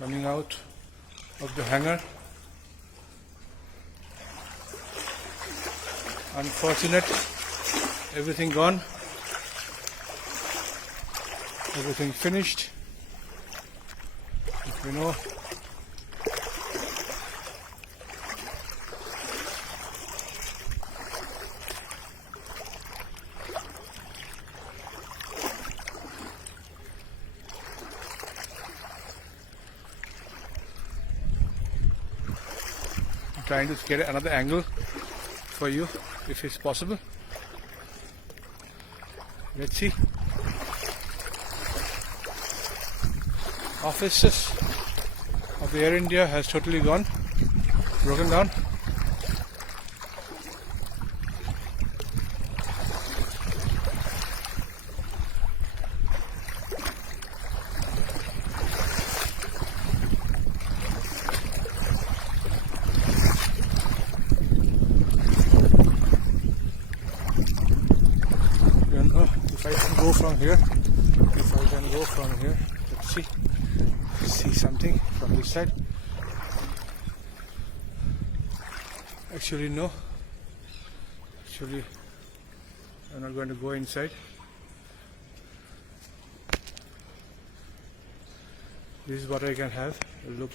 Running out of the hanger. Unfortunate. Everything gone. Everything finished. You know. Trying to get another angle for you if it's possible. Let's see. Offices of the Air India has totally gone, broken down. If I can go from here, let's see something from this side. Actually no, I'm not going to go inside. This is what I can have a look